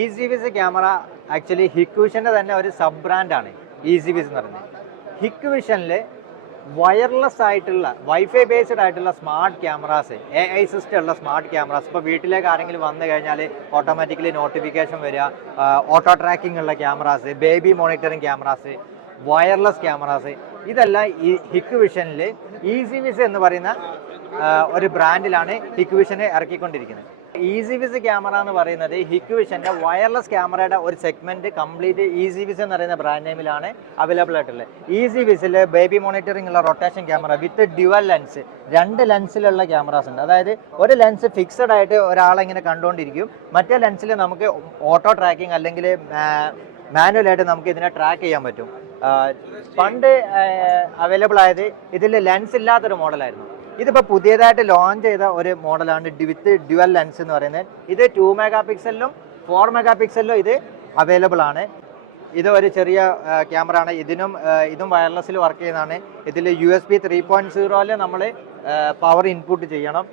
Easy വിസ് camera actually ഹിക്വിഷൻ്റെ തന്നെ ഒരു sub ബ്രാൻഡാണ് ഈസി വിസ് എന്ന് പറയുന്നത്. ഹിക്വിഷനിൽ വയർലെസ് ആയിട്ടുള്ള വൈഫൈ ബേസ്ഡ് ആയിട്ടുള്ള സ്മാർട്ട് ക്യാമറാസ്, AI സിസ്റ്റം ഉള്ള സ്മാർട്ട് ക്യാമറാസ്, ഇപ്പോൾ വീട്ടിലേക്ക് ആരെങ്കിലും വന്നു കഴിഞ്ഞാൽ ഓട്ടോമാറ്റിക്കലി നോട്ടിഫിക്കേഷൻ വരിക, ഓട്ടോ ട്രാക്കിംഗ് ഉള്ള cameras, baby monitoring cameras, wireless cameras, ഇതെല്ലാം ഈ ഹിക്വിഷനിൽ ഈസി വിസ് എന്ന് പറയുന്ന ഒരു ബ്രാൻഡിലാണ് ഹിക്വിഷന് ഇറക്കിക്കൊണ്ടിരിക്കുന്നത്. ഈസി വിസ് ക്യാമറ എന്ന് പറയുന്നത് ഹിക്വിഷൻ്റെ വയർലെസ് ക്യാമറയുടെ ഒരു സെഗ്മെൻറ്റ് കംപ്ലീറ്റ് ഈസി വിസ് എന്ന് പറയുന്ന ബ്രാൻഡ് നെയിമിലാണ് അവൈലബിൾ ആയിട്ടുള്ളത്. ഈസി വിസിൽ ബേബി മോണിറ്ററിംഗ് ഉള്ള rotation camera with dual lens, 2 ലെൻസിലുള്ള ക്യാമറാസ് ഉണ്ട്. അതായത് ഒരു ലെൻസ് ഫിക്സഡ് ആയിട്ട് ഒരാളെങ്ങനെ കണ്ടുകൊണ്ടിരിക്കും, മറ്റേ ലെൻസിൽ നമുക്ക് ഓട്ടോ ട്രാക്കിംഗ് അല്ലെങ്കിൽ മാനുവലായിട്ട് നമുക്ക് ഇതിനെ ട്രാക്ക് ചെയ്യാൻ പറ്റും. പണ്ട് അവൈലബിൾ ആയത് ഇതിൽ ലെൻസ് ഇല്ലാത്തൊരു മോഡലായിരുന്നു. ഇതിപ്പോൾ പുതിയതായിട്ട് ലോഞ്ച് ചെയ്ത ഒരു മോഡലാണ് വിത്ത് ഡ്യുവൽ ലെൻസ് എന്ന് പറയുന്നത്. ഇത് 2 മെഗാ പിക്സലിലും 4 മെഗാ പിക്സലിലും ഇത് അവൈലബിൾ ആണ്. ഇത് ഒരു ചെറിയ ക്യാമറ ആണ്. ഇതും വയർലെസ്സിൽ വർക്ക് ചെയ്യുന്നതാണ്. ഇതിൽ USB 3.0 നമ്മൾ പവർ ഇൻപുട്ട് ചെയ്യണം.